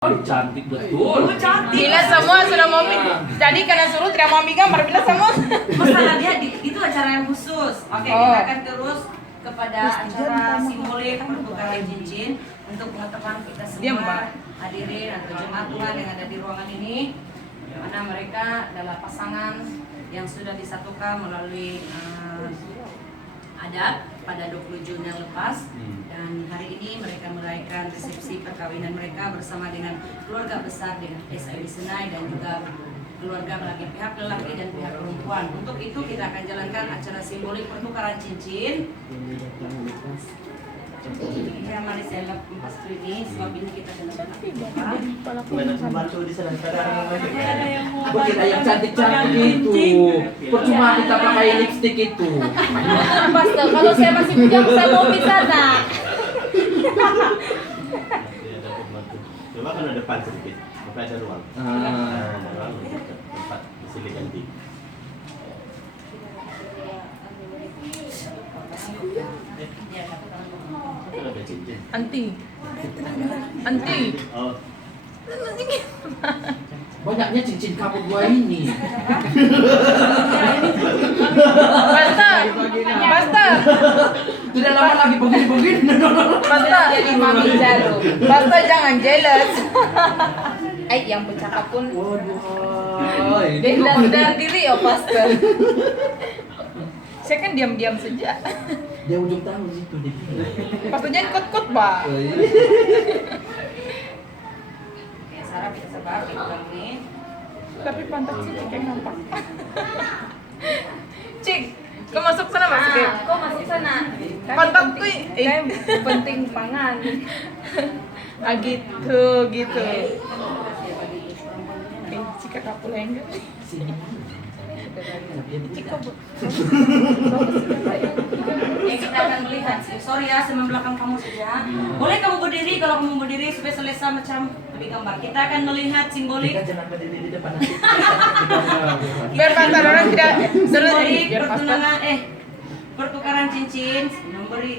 Oh, cantik betul. Cantik. Bila semua sudah mau jadi karena suruh tidak mau ambil gambar. Bila semua Masalah dia itu acara yang khusus. Oke, kita akan terus kepada acara simbolik pertukaran cincin untuk pengetahuan kita semua hadirin atau jemaat Tuhan yang ada di ruangan ini, mana mereka adalah pasangan yang sudah disatukan melalui adat pada 20 Juni yang lepas, dan hari ini mereka merayakan resepsi perkawinan mereka bersama dengan keluarga besar dengan SIB Senai dan juga keluarga bagi pihak lelaki dan pihak perempuan. Untuk itu kita akan jalankan acara simbolik pertukaran cincin. Ya, mari saya lepas ini sebab ini kita dalam Bantu di sana. Kita yang cantik-cantik itu. Percuma kita pakai lipstick itu. Pastor, kalau saya masih bujang saya mau di sana. Coba kalau depan sedikit, supaya ada ruang. Ada ruang untuk tempat disini ganti. Itu ada cincin. Anti. Oh, Banyaknya cincin kamu dua ini. Pastor. Tidak lama lagi begini-begini. Pastor jadi mami jarum. Pastor jangan jealous. Yang bercakap pun Waduh. dia sadar diri ya Pastor. Saya kan diam-diam saja. Dia ujung tahun situ di. Pastor jangan kot-kot, Pak. Sarah bisa sebab ini. Tapi pantat sih kayak nampak. Cik, kau masuk sana masuk ya? Kok masuk sana? Pantat tuh Penting pangan. gitu. Jika kapul enggak. Sini. Ya, kita akan melihat. Sorry ya, saya belakang kamu saja. Boleh kamu berdiri, kalau kamu berdiri supaya selesai macam lebih gambar. Kita akan melihat simbolik. Kita jangan berdiri di depan. Biar pastor orang tidak Simbolik biar pastor. pertunangan pertukaran cincin. Memberi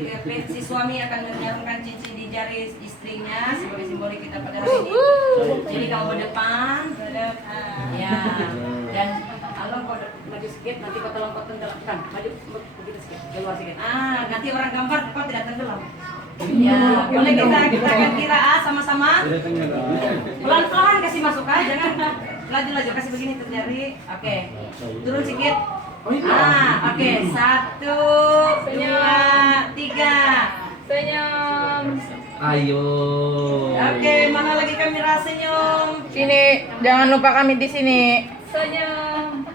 si suami akan menyarungkan cincin di jari istrinya sebagai simbolik kita pada hari ini. Jadi kamu ke depan. Ya. Dan along kau maju sedikit, nanti kau tolong kau tenggelamkan. Maju begitu sedikit, keluar sedikit. Nanti orang gambar kau tidak tenggelam. Ya, boleh kita akan kira sama-sama. Pelan-pelan kasih masuk jangan laju-laju kasih begini terjadi. Oke. Turun sedikit. Oke. 1, 2, 3. Senyum. Ayo. Oke, mana lagi kamera senyum? Sini, jangan lupa kami di sini. Senyum.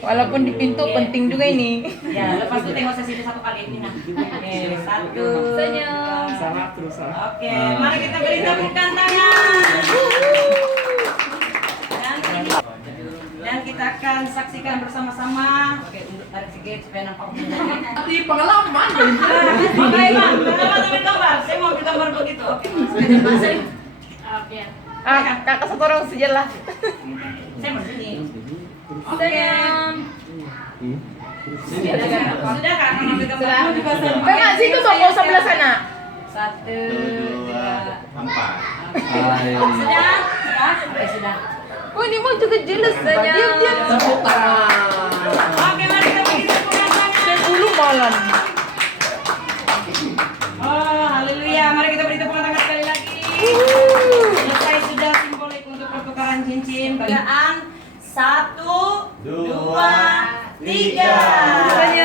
Walaupun di pintu penting juga ini. Ya, lepas itu tengok sesi satu kali ini nah. Oke, 1. Senyum. Salah terus. Oke, mari kita beri tepukan tangan. Dan kita akan saksikan bersama-sama. Oke, untuk tarik sedikit supaya nampak menjadi. Tapi pengalaman. Oke, Bang. Ambil gambar. Saya mau ambil gambar begitu. Oke, Mas. Oke. Kakak satu orang saja lah. Saya mau sini. Senyum. Sudah kan ambil gambar juga saya. Enggak, situ Bang, mau sebelah sana. 1, 2, 2. 4. Sudah? Oke, sudah. Oh, ini mau juga jelas saja. Diam. Tepuk tangan. Oke, mari kita beri tepukan tangan. Saya dulu malam. Oh, haleluya. Mari kita beri tepukan tangan sekali lagi. Selesai sudah simbolik untuk pertukaran cincin. Bagaan 1, 2, 3. Mari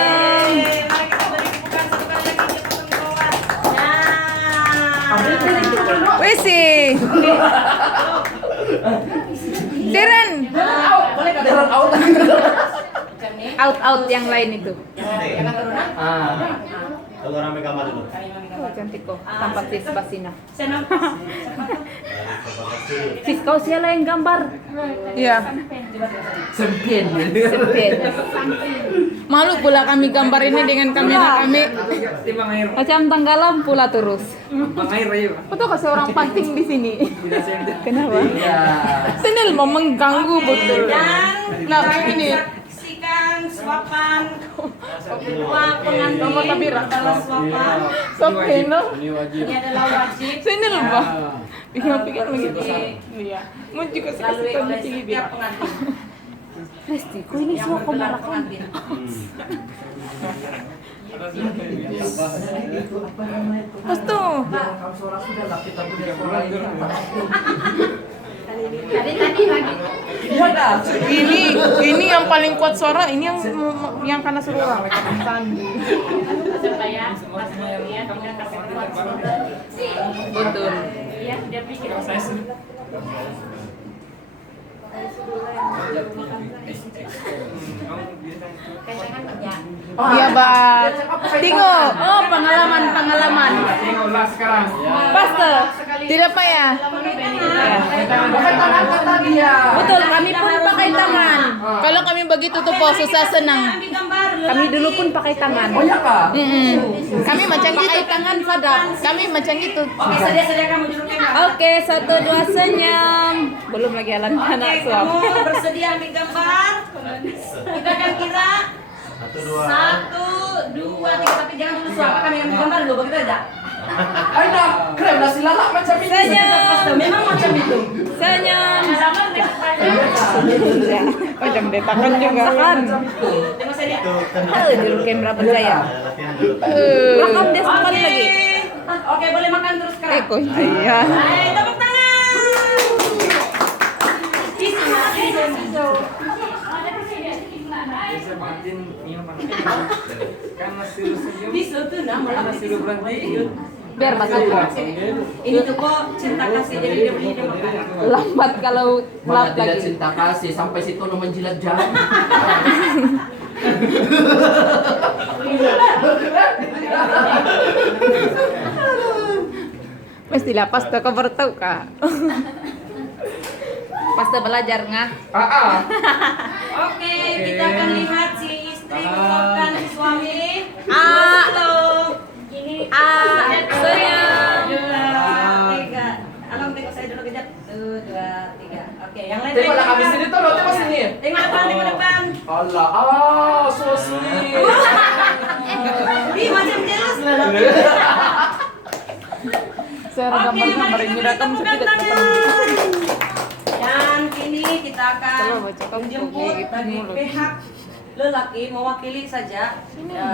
kita beri tepukan satu kali lagi untuk teman bawah. Nah. Wisi. Deren. Boleh ka Jalan out. Macam ni. Out yang lain itu. Jangan turunan. Kalau orang gambar dulu. Kami ambil gambar. Cantik kok. Tampak sis basina. Saya nampak. Sis, kau siapa yang gambar? Iya. Sempian. Malu pula kami gambar ini dengan kamera kami. Macam tenggelam pula terus. Betul kasih orang penting di sini. Kenapa? Senil mau mengganggu betul. Dan Nah, kita ini. saksikan suapan pengantin Nomor tabira. adalah suapan. Sopeno. Ini adalah wajib. Senil ba? Pikir-pikir begitu. Iya. Mau juga Lalui kasih oleh tinggi setiap dia. pengantin. Resti, kau ini Yang semua kau menggelar marah kan? pengantin. Pas tuh. Kamu suara sudah lah, kita punya suara ini. Tadi lagi. Iya dah. Ini yang paling kuat suara, ini yang karena suruh orang Sandi. Supaya pas mau lihat kamu kasih kuat. Betul. Iya, dia pikir. Iya, Mbak. Tengok. Oh, pengalaman. Pas tuh. Tidak apa ya? Pakai tangan kata dia. Betul, kami pun pakai tangan. Kalau kami begitu tuh po, susah senang. Ambil gambar. Kami dulu pun pakai tangan. Oh ya kak? Kami macam gitu. Tangan sadap. Kami macam gitu. Oke, sedia kamu dulu kan. Oke, 1, 2 senyum. Belum lagi anak Oke, suap. kamu bersedia ambil gambar? Kita akan kira 1, 2. 1, 2, 3, tapi jangan dulu suap. Kami ambil gambar dulu, begitu aja. Ayo keren lah si Lala macam ini. Memang macam itu. Senyum. Oh, jam detakan juga kan. Tengok saya. Itu kan Dulu kamera berjaya. latihan dulu. Rekam deh sekali lagi. Oke, boleh makan terus sekarang. Kok iya. Hai, tepuk tangan. Bisu tuh nama Biar masuk. ini tuh kok cinta kasih jadi dia beli dia makan. Lambat kalau Mana lap tidak lagi. cinta kasih sampai situ lo menjilat jam. Mestilah pas tuh cover tahu kak. Pas tuh belajar ngah. Oke, kita akan lihat si istri mengucapkan si suami. Halo. Ini Senyum. 2, 3. Alam tengok saya dulu kejap. 1, 2, 3. Oke, yang lain. Tengok lah habis ini tuh lo tengok sini. Tengok depan, tengok depan. Allah, so sweet. Ih, macam jelas. Saya Oke, gambar mari ini kita datang tepukkan tidak tangan. Dan kini kita akan Coba baca kamu menjemput gigit bagi mulut. pihak lelaki mewakili saja.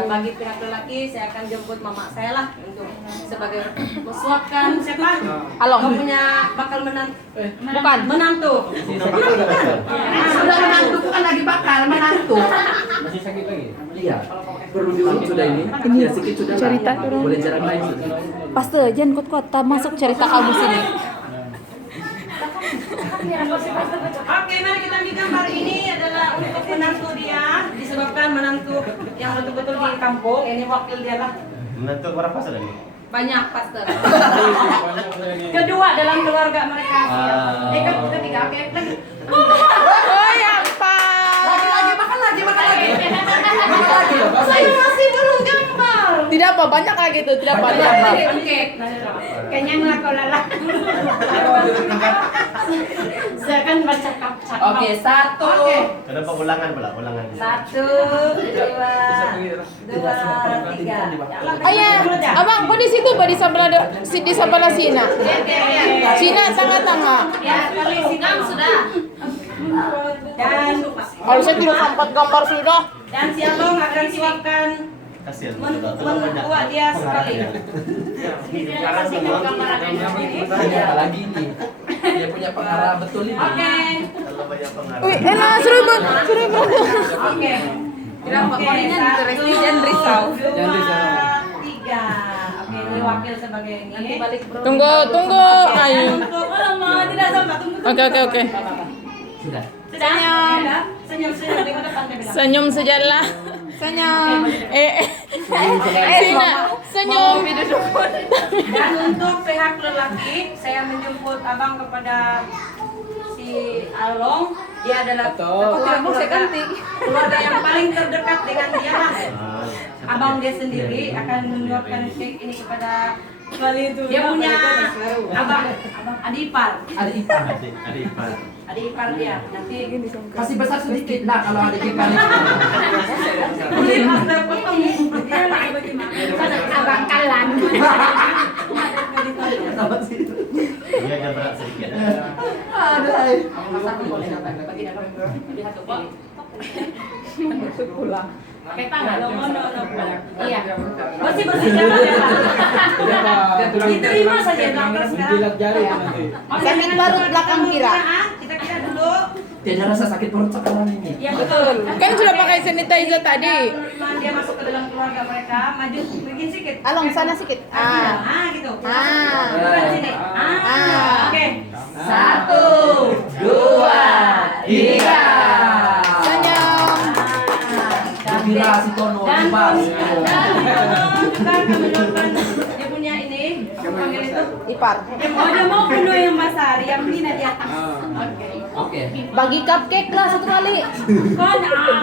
Bagi pihak lelaki saya akan jemput mama saya lah untuk sebagai mensuapkan siapa? Halo. Kau punya bakal menantu. Bukan. Menantu. Sudah menantu bukan lagi bakal menantu. Iya. Perlu diurut sudah ini. Ya sedikit sudah. lah. Cerita dulu. Boleh jarang lain sudah. Pas tuh jangan kuat-kuat masuk cerita kamu sini. Oke, mari kita ambil gambar. Ini adalah untuk menantu dia. Disebabkan menantu yang betul-betul di kampung. Ini wakil dia lah. Menantu berapa sudah nih? Banyak pastor. Kedua dalam keluarga mereka. Ketiga, oke. Lagi. Oh yang pas. Lagi makan lagi. Makan lagi loh. Saya masih belum gambar. Tidak apa banyak lagi tuh tidak banyak. Oke. Kenyang lah kau lala. Saya akan baca kapsa. Oke, 1. Kenapa ulangan pula? Ulangan. 1, 2, 3. Ayah, abang, kok di situ, Pak, di sebelah Sina. Sina tengah-tengah. Ya, kali sinam sudah. Dan Kalau saya tidak sempat gambar sudah. dan si Along akan suapkan Kasihan. mentua dia sekali. Tanya apa lagi nih? Dia punya pengarah betul ini. Oke. Kalau banyak pengaruh. Wih, enak, seru banget. Oke. Kenapa? Oke, Kalian satu, Resti dan Risau. dua, 3. Oke, ini wakil sebagai ini. Nanti balik bro. Tunggu, Ayu. Untuk tidak sampai tunggu. Oke. Sudah. Senyum. Senyum tengok depan dia bilang. Senyum sejalah. Senyum. Sina, senyum. Dan untuk pihak lelaki, saya menjemput abang kepada si Along. Dia adalah keluarga yang paling terdekat dengan dia lah. Abang dia sendiri akan menyuapkan cake ini kepada dia punya abang adik ipar. Ada ipar. Adik ipar dia. Nanti Kasih besar sedikit lah kalau ada ipar. boleh pas potong dia lagi bagaimana? Abang kalan. Iya, agak berat sedikit. Ada ay. Masak boleh datang. Bagi dalam lihat tuh Pak. Pulang. Pakai tangan. No. Iya. Bersih jangan ya Pak. Diterima saja dokter sekarang. jari nanti. Sakit perut belakang kira. Kita kira dulu. Tidak rasa sakit perut sekarang ini. Iya betul. Kan sudah pakai sanitizer tadi. Dia masuk ke dalam keluarga mereka, maju bikin sedikit. Along sana sedikit. Gitu. Ah. Sini. Oke. 1, 2, 3. Senyum. Gila si Tono Dan pas. juga kami doakan dia punya ini, apa panggil itu? Ipar. Dia mau penuh yang besar, yang ini di atas. Oke. Bagi cupcake lah satu kali. Lagi.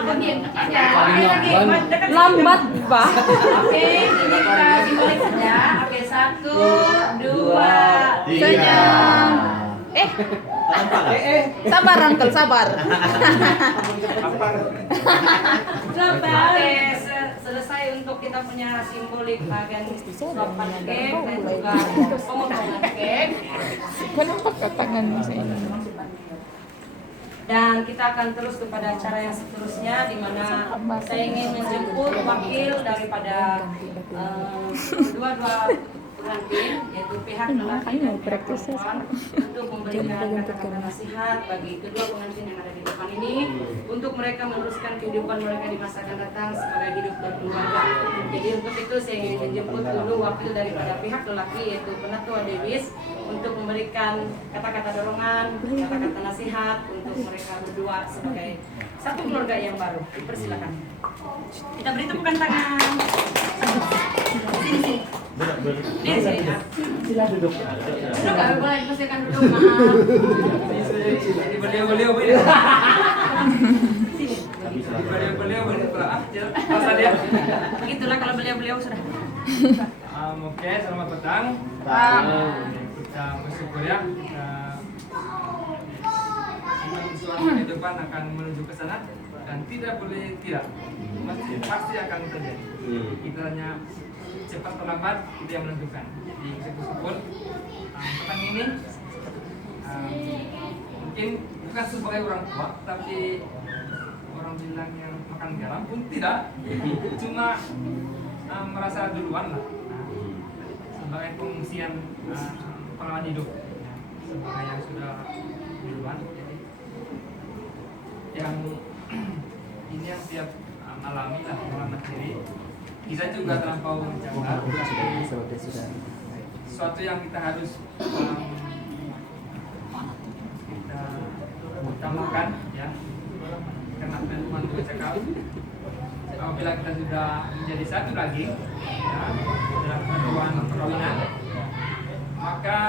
Lambat, Pak. Oke, ini kita simbolik saja. Oke, 1, 2, Senyum. Sabar Uncle, sabar. Oke, selesai untuk kita punya simbolik bagian suapan cake dan juga pemotongan cake. Kenapa ke tanganmu saya? Dan kita akan terus kepada acara yang seterusnya di mana saya ingin menjemput wakil daripada dua pengantin yaitu pihak lelaki dan pihak perempuan untuk memberikan kata-kata nasihat bagi kedua pengantin yang ada di depan ini untuk mereka meneruskan kehidupan mereka di masa akan datang sebagai hidup berkeluarga. Jadi untuk itu saya ingin menjemput dulu wakil daripada pihak lelaki yaitu Penatua Davis untuk memberikan kata-kata dorongan, kata-kata nasihat untuk mereka berdua sebagai satu keluarga yang baru. Persilakan. Kita beri tepukan tangan. Sini. Sini. Sila duduk. Duduk nggak boleh, pasti akan duduk. Maaf. Jadi beliau ini. Sini. Beliau ini masa dia. Begitulah kalau beliau sudah. Oke, selamat petang. Kita bersyukur ya. Suatu kehidupan akan menuju ke sana dan tidak boleh tidak. Pasti akan terjadi. Kita hanya cepat atau lambat itu yang menentukan. Jadi syukur petang ini mungkin bukan sebagai orang tua, tapi orang bilang yang makan garam pun tidak. Cuma merasa duluan lah. Sebagai pengungsian pengalaman hidup, sebagai yang sudah duluan. Jadi yang ini yang siap alami lah pengalaman sendiri. Kita juga terlampau menjaga sesuatu yang kita harus kita utamakan ya, karena Tuhan juga cakap apabila kita sudah menjadi satu lagi ya, dalam kehidupan perkawinan, maka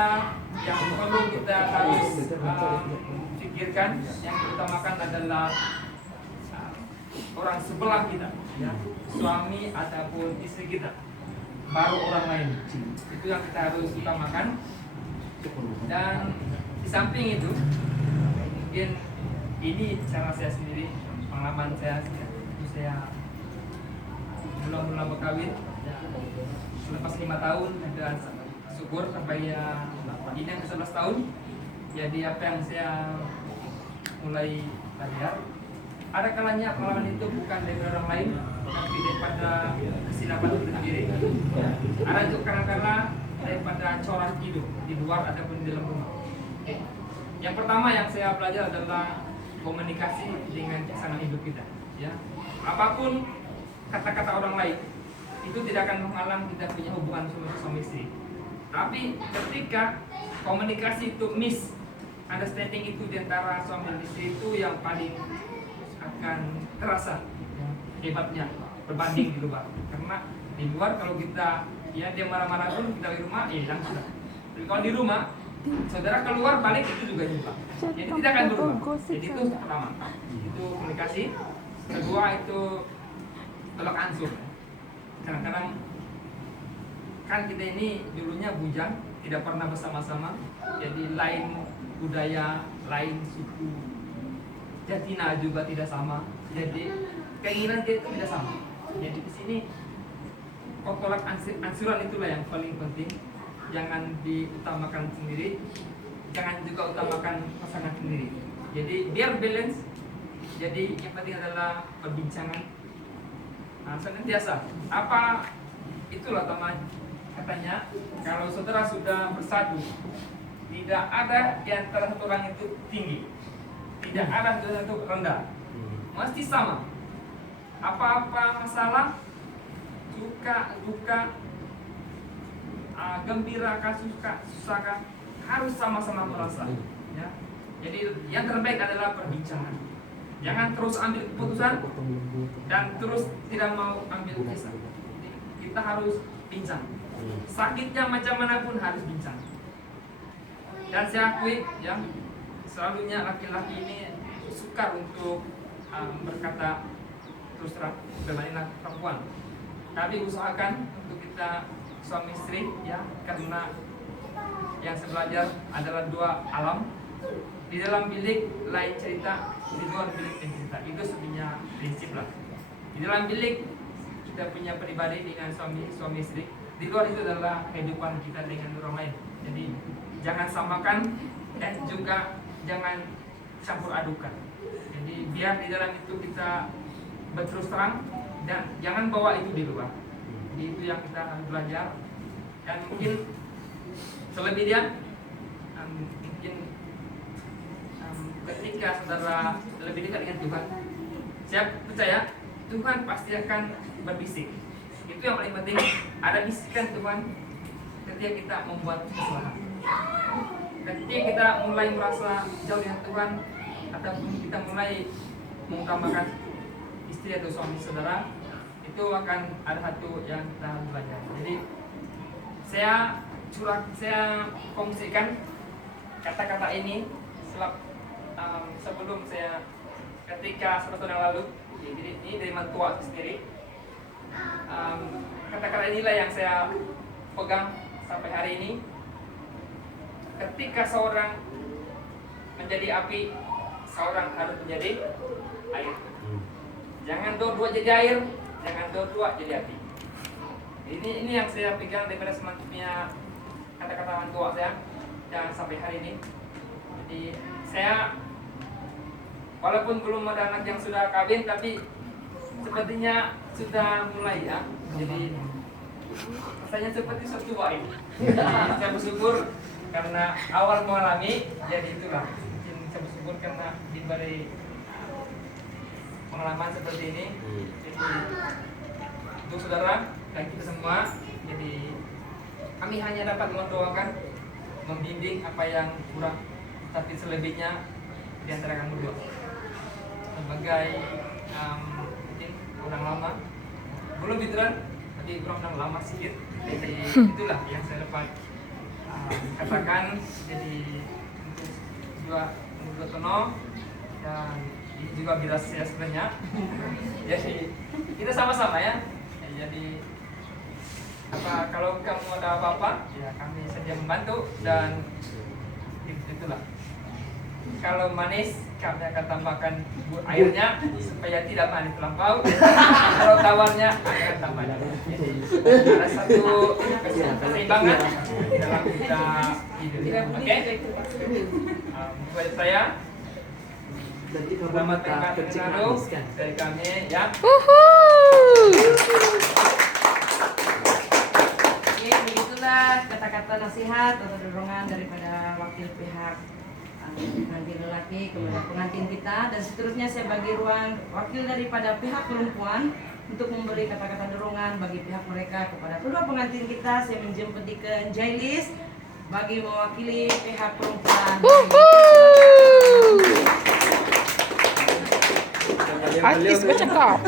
yang perlu kita harus pikirkan, yang diutamakan adalah orang sebelah kita ya, suami ataupun istri kita, baru orang lain. Itu yang kita harus utamakan. Dan di samping itu mungkin ini cara saya sendiri, pengalaman saya mula-mula berkawin ya, selepas 5 tahun dan syukur sampai ya ini yang ke-11 tahun. Jadi apa yang saya mulai belajar, ada kalanya pengalaman itu bukan dari orang lain tapi daripada kesilapan itu sendiri. Ada juga kadang-kadang daripada corak hidup di luar ataupun di dalam rumah. Yang pertama yang saya belajar adalah komunikasi dengan pasangan hidup kita ya. Apapun kata-kata orang lain itu tidak akan menghalang kita punya hubungan suami istri. Tapi ketika komunikasi itu miss understanding itu di antara suami dan istri, itu yang paling akan terasa hebatnya berbanding di luar. Karena di luar kalau kita ya dia marah-marah pun kita di rumah hilang sudah. Tapi kalau di rumah saudara keluar balik itu juga hilang. Jadi tidak akan berubah. Jadi itu pertama. Itu komunikasi. Kedua itu tolak ansur. Kadang-kadang kan kita ini dulunya bujang, tidak pernah bersama-sama. Jadi lain budaya, lain suku, jatina juga tidak sama. Jadi keinginan kita itu tidak sama. Jadi di sini tolak ansuran itulah yang paling penting. Jangan diutamakan sendiri, jangan juga utamakan pasangan sendiri. Jadi biar balance. Jadi yang penting adalah perbincangan. Senantiasa. Apa itulah katanya, kalau saudara sudah bersatu, tidak ada di antara satu orang itu tinggi, tidak ada di antara itu rendah, mesti sama. Apa-apa masalah, suka, duka, gembira, suka, susah, harus sama-sama merasa. Ya. Jadi yang terbaik adalah perbincangan. Jangan terus ambil keputusan dan terus tidak mau ambil keputusan. Kita harus bincang. Sakitnya macam manapun harus bincang. Dan saya akui, ya, selalunya laki-laki ini sukar untuk berkata terus terang berbanding perempuan. Tapi usahakan untuk kita suami istri, ya, karena yang saya belajar adalah dua alam. Di dalam bilik lain cerita, di luar bilik lain cerita. Itu sebenarnya prinsip lah. Di dalam bilik kita punya pribadi dengan suami istri. Di luar itu adalah kehidupan kita dengan orang lain. Jadi jangan samakan dan juga jangan campur adukan. Jadi biar di dalam itu kita berterus terang dan jangan bawa itu di luar. Jadi itu yang kita harus belajar. Dan mungkin selebihnya mungkin ketika saudara lebih dekat dengan Tuhan, saya percaya Tuhan pasti akan berbisik. Itu yang paling penting. Ada bisikan Tuhan ketika kita membuat kesalahan. Ketika kita mulai merasa jauh dengan Tuhan, ataupun kita mulai mengutamakan istri atau suami saudara, itu akan ada satu yang kita harus belajar. Jadi saya kongsikan kata-kata ini sebelum saya ketika 1 tahun yang lalu. Jadi ini dari mentua sendiri. Kata-kata inilah yang saya pegang sampai hari ini. Ketika seorang menjadi api, seorang harus menjadi air. Jangan dua-dua jadi air, jangan dua-dua jadi api. Ini yang saya pegang daripada semacamnya kata-kata orang tua saya dan sampai hari ini. Jadi saya walaupun belum ada anak yang sudah kawin, tapi sepertinya sudah mulai, ya. Jadi rasanya seperti suatu wahid. Saya bersyukur karena awal mengalami, jadi itulah. Saya bersyukur karena diberi pengalaman seperti ini. Jadi untuk saudara dan kita semua, jadi kami hanya dapat mendoakan, membimbing apa yang kurang, tapi selebihnya di antara kamu berdua. Sebagai mungkin orang lama, belum veteran, tapi orang lama sedikit. Jadi itulah yang saya dapat katakan. Jadi untuk dua tono dan ini juga bilas saya sebenarnya. Jadi kita sama-sama, ya. Jadi kalau kamu ada apa-apa, ya kami sedia membantu dan itulah. Kalau manis, kami akan tambahkan airnya supaya tidak manis terlampau. Kalau tawarnya akan tambah. Jadi ada satu keseimbangan dalam kita hidup. Oke? Buat saya, selamat tinggal dari kami, ya. Oke, begitulah kata-kata nasihat atau dorongan daripada wakil pihak pengantin lelaki kepada pengantin kita, dan seterusnya saya bagi ruang wakil daripada pihak perempuan untuk memberi kata-kata dorongan bagi pihak mereka kepada kedua pengantin kita. Saya menjemputkan Jailis bagi mewakili pihak perempuan. Artis bercakap.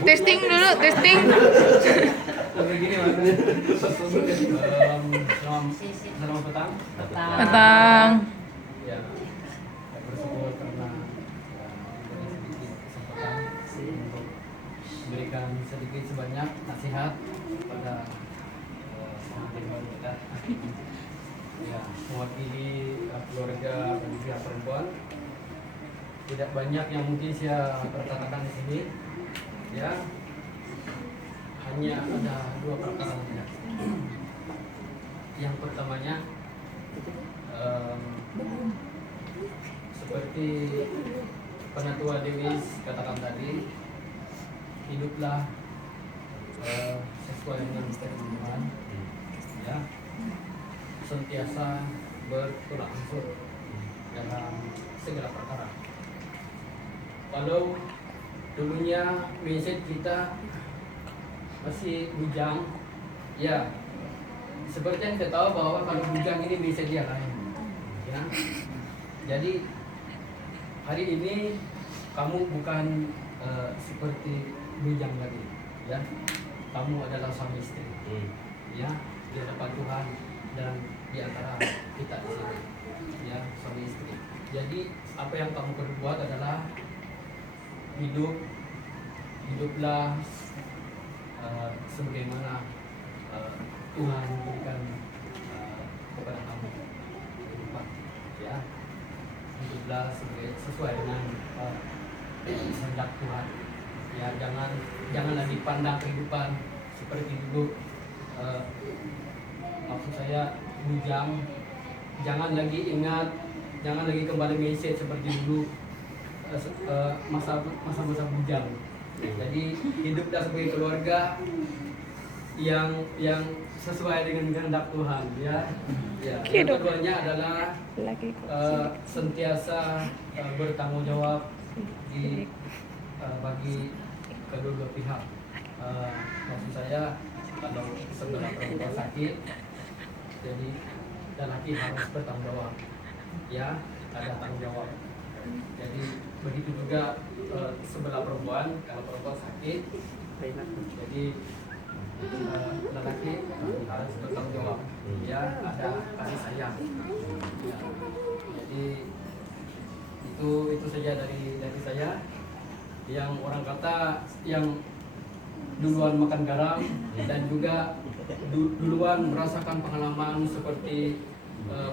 Testing dulu, testing. Selamat petang. Petang. Ya, saya bersyukur karena sedikit kesempatan untuk memberikan sedikit sebanyak nasihat kepada pengantin baru kita. Ya, mewakili keluarga dan pihak perempuan. Tidak banyak yang mungkin saya perkatakan di sini. Ya, hanya hanya ada dua perkara saja. Yang pertamanya seperti Penatua Dewis katakan tadi, hiduplah sesuai dengan firman Tuhan, ya, sentiasa bertolak ansur dalam segala perkara. Walau dulunya mindset kita masih bujang, ya, seperti yang kita tahu bahwa kalau bujang ini mindset dia lain, ya. Jadi hari ini kamu bukan seperti bujang lagi, ya. Kamu adalah suami istri, ya, di hadapan Tuhan dan di antara kita di sini, ya, suami istri. Jadi apa yang kamu perbuat adalah hiduplah sebagaimana Tuhan memberikan kepada kamu kehidupan, ya. Hiduplah sesuai dengan kehendak Tuhan, ya. Janganlah dipandang kehidupan seperti dulu, maksud saya bujang. Jangan lagi kembali mindset seperti dulu, masa bujang. Jadi hiduplah sebagai keluarga yang sesuai dengan kehendak Tuhan, ya. Yang keduanya adalah sentiasa bertanggung jawab bagi kedua pihak. Maksud saya kalau sebelah perempuan sakit, jadi lelaki harus bertanggung jawab, ya, ada tanggung jawab. Jadi begitu juga sebelah perempuan, kalau perempuan sakit, jadi lelaki harus bertanggung jawab, ya, ada kasih sayang, ya. Jadi itu saja dari saya. Yang orang kata yang duluan makan garam dan juga duluan merasakan pengalaman seperti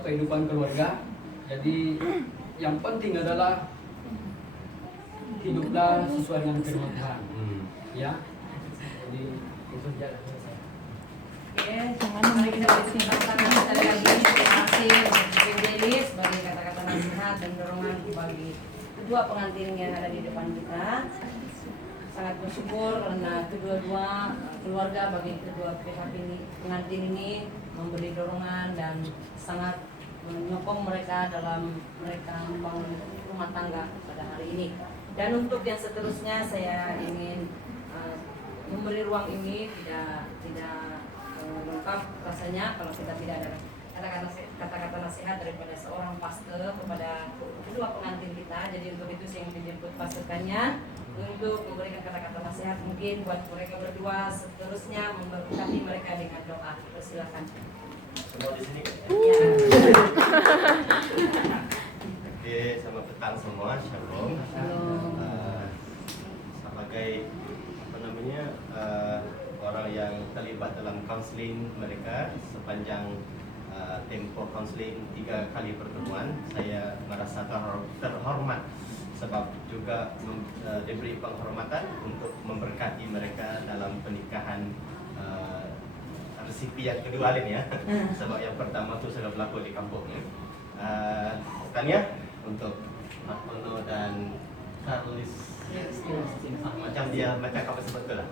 kehidupan keluarga. Jadi yang penting adalah hiduplah sesuai dengan firman Tuhan, ya. Jadi itu saja dari saya. Oke, mari kita bersihkan tangan sekali lagi. Terima kasih Bung Delis bagi kata-kata nasihat dan dorongan bagi kedua pengantin yang ada di depan kita. Sangat bersyukur karena kedua-dua keluarga bagi kedua pihak ini, pengantin ini memberi dorongan dan sangat menyokong mereka dalam mereka membangun rumah tangga pada hari ini. Dan untuk yang seterusnya saya ingin memberi ruang ini tidak lengkap rasanya kalau kita tidak ada kata-kata nasihat daripada seorang pastor kepada kedua pengantin kita. Jadi untuk itu saya ingin menjemput pastorkannya untuk memberikan kata-kata nasihat mungkin buat mereka berdua, seterusnya memberkati mereka dengan doa. Persilakan. Semua di sini. Ya. Oke, selamat petang semua. Shalom. Sebagai orang yang terlibat dalam konseling mereka sepanjang tempo konseling 3 kali pertemuan, saya merasa terhormat sebab juga diberi penghormatan untuk memberkati mereka dalam pernikahan resipi yang kedua ini, ya. Sebab yang pertama tu sudah berlaku di kampung, ya. Tanya untuk Mas Mono dan Carlis, macam dia macam kamu sebut tu lah.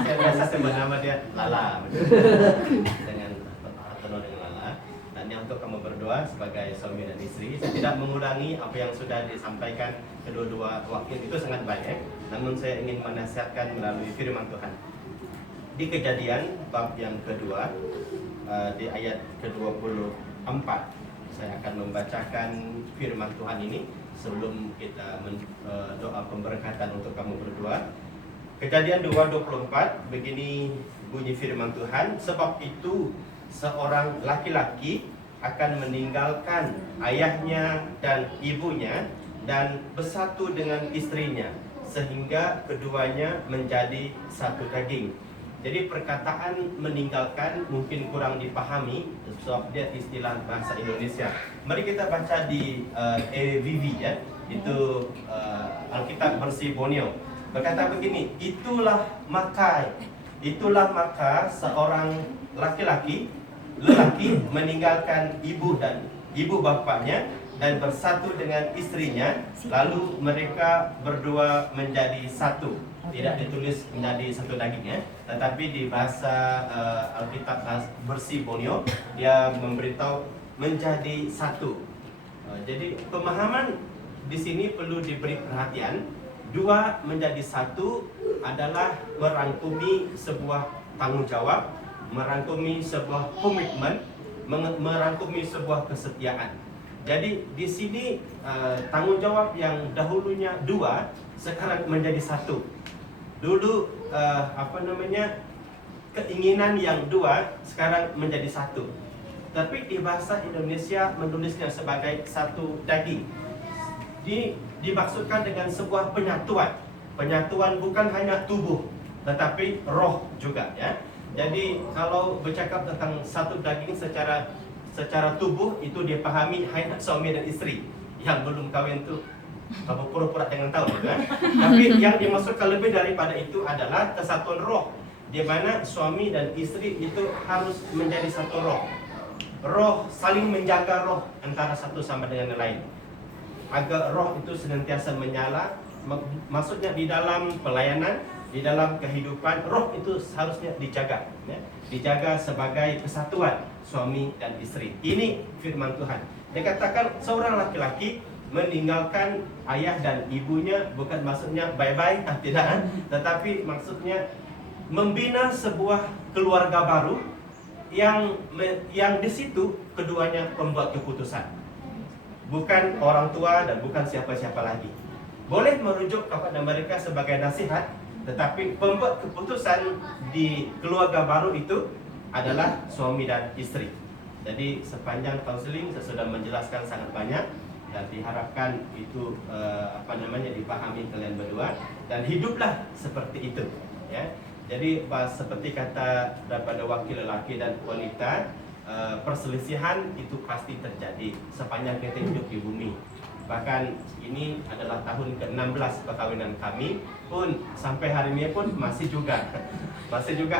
Saya biasa sebut nama dia Lala dengan Mono dengan Lala. Dan yang untuk kamu berdua sebagai suami dan istri, saya tidak mengulangi apa yang sudah disampaikan kedua-dua wakil, itu sangat baik. Namun saya ingin menasihatkan melalui firman Tuhan. Di Kejadian bab yang kedua, di ayat ke-24, saya akan membacakan firman Tuhan ini sebelum kita doa pemberkatan untuk kamu berdua. Kejadian 2:24, begini bunyi firman Tuhan, sebab itu seorang laki-laki akan meninggalkan ayahnya dan ibunya dan bersatu dengan istrinya, sehingga keduanya menjadi satu daging. Jadi perkataan meninggalkan mungkin kurang dipahami sebab dia istilah bahasa Indonesia. Mari kita baca di EVV, ya. Itu Alkitab versi Borneo. berkata begini, itulah maka seorang lelaki meninggalkan ibu bapaknya dan bersatu dengan istrinya, lalu mereka berdua menjadi satu. Tidak ditulis menjadi satu daging ya, tetapi di bahasa Alkitab bersih Bonyo dia memberitahu menjadi satu. Jadi pemahaman di sini perlu diberi perhatian. Dua menjadi satu adalah merangkumi sebuah tanggung jawab, merangkumi sebuah komitmen, merangkumi sebuah kesetiaan. Jadi di sini tanggung jawab yang dahulunya dua sekarang menjadi satu. Dulu keinginan yang dua sekarang menjadi satu. Tapi di bahasa Indonesia menulisnya sebagai satu daging. Dimaksudkan dengan sebuah penyatuan. Penyatuan bukan hanya tubuh, tetapi roh juga ya. Jadi kalau bercakap tentang satu daging secara tubuh itu dia pahami hanya suami dan istri. Yang belum kawin itu kamu pura-pura dengan tahu kan? Tapi yang dimaksudkan lebih daripada itu adalah kesatuan roh, di mana suami dan istri itu harus menjadi satu roh. Roh saling menjaga roh antara satu sama dengan yang lain. Agar roh itu senantiasa menyala, maksudnya di dalam pelayanan, di dalam kehidupan, roh itu seharusnya dijaga ya? Dijaga sebagai kesatuan suami dan istri. Ini firman Tuhan. Dia katakan seorang laki-laki meninggalkan ayah dan ibunya, bukan maksudnya bye-bye, tidak, tetapi maksudnya membina sebuah keluarga baru yang di situ keduanya pembuat keputusan. Bukan orang tua dan bukan siapa-siapa lagi. Boleh merujuk kepada mereka sebagai nasihat, tetapi pembuat keputusan di keluarga baru itu adalah suami dan istri. Jadi sepanjang counseling saya sudah menjelaskan sangat banyak dan diharapkan itu dipahami kalian berdua dan hiduplah seperti itu ya. Jadi seperti kata daripada wakil lelaki dan wanita, perselisihan itu pasti terjadi sepanjang kita hidup di bumi. Bahkan ini adalah tahun ke-16 perkawinan kami pun sampai hari ini pun masih juga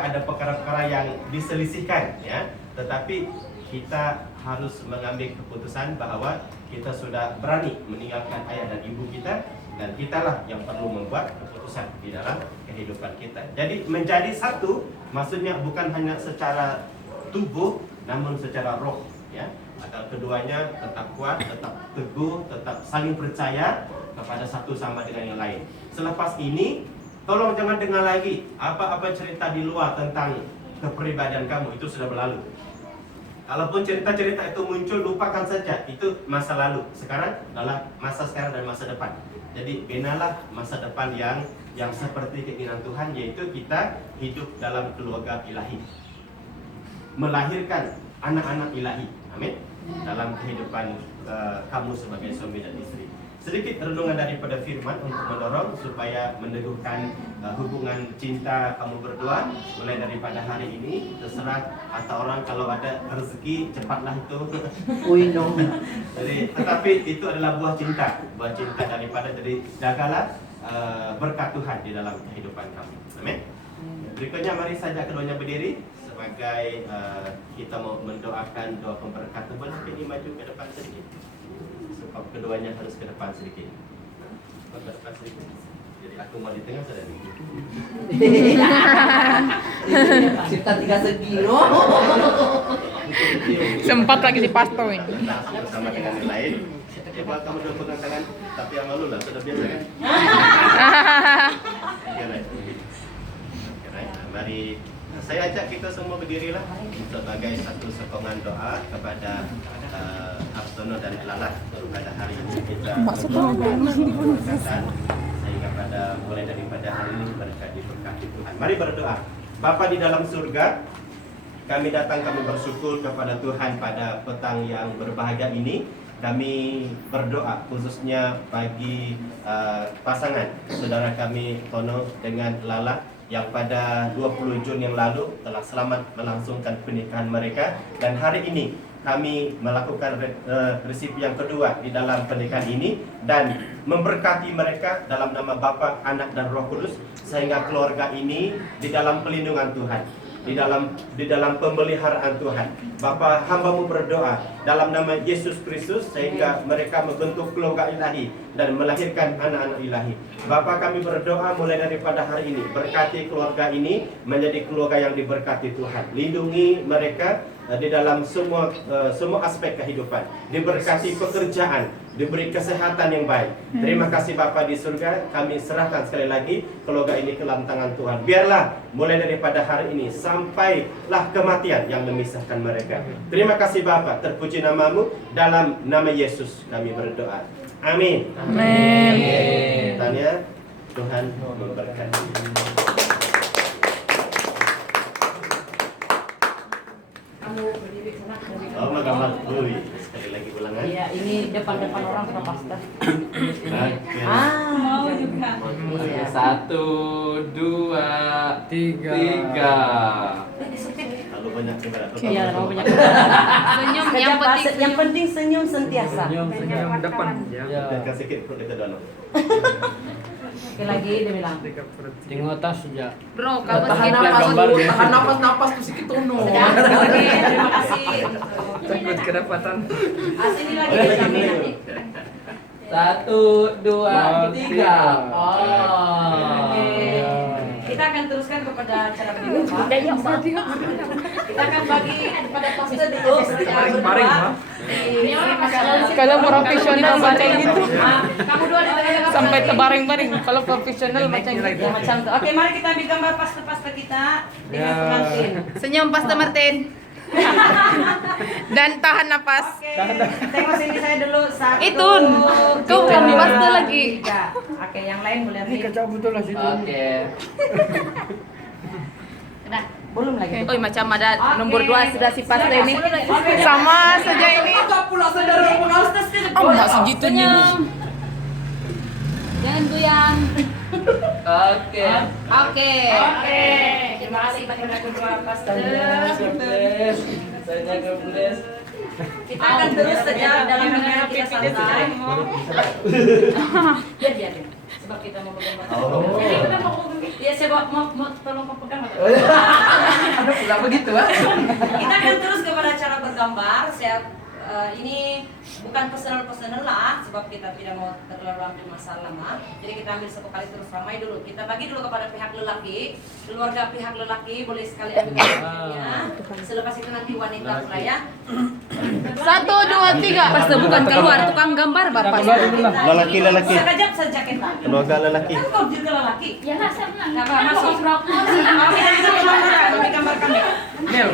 ada perkara-perkara yang diselisihkan ya. Tetapi kita harus mengambil keputusan bahwa kita sudah berani meninggalkan ayah dan ibu kita, dan kitalah yang perlu membuat keputusan di dalam kehidupan kita. Jadi menjadi satu maksudnya bukan hanya secara tubuh, namun secara roh ya. Agar keduanya tetap kuat, tetap teguh, tetap saling percaya kepada satu sama dengan yang lain. Selepas ini tolong jangan dengar lagi apa-apa cerita di luar tentang kepribadian kamu, itu sudah berlalu. Kalaupun cerita-cerita itu muncul, lupakan saja, itu masa lalu. Sekarang adalah masa sekarang dan masa depan. Jadi binalah masa depan yang seperti keinginan Tuhan, yaitu kita hidup dalam keluarga ilahi, melahirkan anak-anak ilahi. Amin. Dalam kehidupan kamu sebagai suami dan istri. Sedikit renungan daripada firman untuk mendorong supaya meneguhkan hubungan cinta kamu berdua. Mulai daripada hari ini, terserah kata orang, kalau ada rezeki cepatlah itu. Jadi, tetapi itu adalah buah cinta daripada, jadi jagalah berkat Tuhan di dalam kehidupan kamu. Amin. Berikutnya mari saja keduanya berdiri sebagai kita mau mendoakan doa pemberkatan. Boleh ini maju ke depan sedikit, sebab keduanya harus ke depan sedikit. Ke depan sedikit. Jadi aku mau di tengah saja nih. Cerita 3 segi loh. Sempat lagi dipastoin. Bersama dengan yang lain. Coba kamu dua pegang tangan, tapi yang malu lah, sudah biasa kan? Mari saya ajak kita semua berdirilah sebagai satu sokongan doa kepada Absono dan Lala pada hari ini kita berkatan sehingga mulai daripada hari ini mereka diberkati Tuhan. Mari berdoa. Bapa di dalam surga, kami datang, kami bersyukur kepada Tuhan pada petang yang berbahagia ini. Kami berdoa khususnya bagi pasangan saudara kami Tono dengan Lala. yang pada 20 Jun yang lalu telah selamat melangsungkan pernikahan mereka, dan hari ini kami melakukan resip yang kedua di dalam pernikahan ini dan memberkati mereka dalam nama Bapa, Anak dan Roh Kudus, sehingga keluarga ini di dalam pelindungan Tuhan, di dalam pemeliharaan Tuhan. Bapa, hamba-Mu berdoa dalam nama Yesus Kristus sehingga mereka membentuk keluarga ilahi dan melahirkan anak-anak ilahi. Bapa, kami berdoa mulai daripada hari ini, berkati keluarga ini menjadi keluarga yang diberkati Tuhan. Lindungi mereka di dalam semua aspek kehidupan, diberkati pekerjaan, diberi kesehatan yang baik. Terima kasih Bapa di surga, kami serahkan sekali lagi keluarga ini ke dalam tangan Tuhan. Biarlah mulai daripada hari ini sampailah kematian yang memisahkan mereka. Terima kasih Bapa, terpuji nama-Mu, dalam nama Yesus kami berdoa. Amin. Amin. Tanya, Tuhan memberkati. Oh, gambar dulu. Sekali lagi ulangan. Iya, ini depan-depan orang sudah pasta. Oke. Mau juga. Iya, 1, 2, 3. Lalu banyak coba. Iya, mau banyak. Senyum Yang penting senyum sentiasa. Senyum depan. Ya. Dan kasih sedikit perut itu dono. Sekali lagi dia bilang. Tengok atas saja. Bro, kamu Tahan sedikit napas dulu. dulu, tahan napas tuh si Kitono. Oke, terima kasih. Takut kedapatan. Sini lagi kami nanti. 1, 2, 3. Oh. Oke. Kita akan teruskan kepada acara berikutnya. Kita akan bagi kepada pastor dulu secara berdua. Kalau profesional macam gitu. Kamu dua di tengah-tengah. Sampai tebaring-baring. Kalau profesional macam gitu. Macam itu. Oke, mari kita ambil gambar pastor-pastor kita dengan pengantin. Senyum Pastor Martin. Dan tahan napas. Oke, tengok sini saya dulu. 1, Itu, kau bukan pastor lagi. 3. Oke, yang lain boleh ambil. Kacau betul lah situ. Oke. Nah, belum lagi. Oh, macam ada nomor 2 sudah si pastor ini. Oke. Sama saja ini. Agak pula saudara pengawas. Enggak segitunya. Jangan goyang. Oke. Oke. Oke. Terima kasih kepada kedua pastor. Saya jaga bless. Kita akan terus saja dalam mengenai kita santai. Biar. Sebab kita mau bergambar. Oh. Jadi kita ya saya mau tolong pegang. Ada pula begitu, ah. Kita akan terus kepada cara bergambar. Ini bukan personal lah, sebab kita tidak mau terlalu ambil masalah lama. Jadi kita ambil satu kali terus ramai dulu. Kita bagi dulu kepada pihak lelaki, keluarga pihak lelaki boleh sekali ambil gambarnya. Selepas itu nanti wanita pula ya. 1, 2, 3. Pastor bukan keluar tukang gambar Bapak. Lelaki. Sekejap saja kita. Keluarga lelaki. Kan kau juga lelaki. Ya lah, saya menang. Nggak apa, masuk. Kami dari sini kami gambar kami. Nel.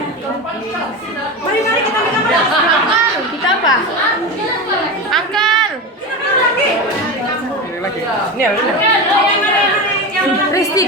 Mari kita ambil gambar. Angkal, kita apa? Angkal. Ini lagi. Nel. Oke, mari yang lelaki. Risti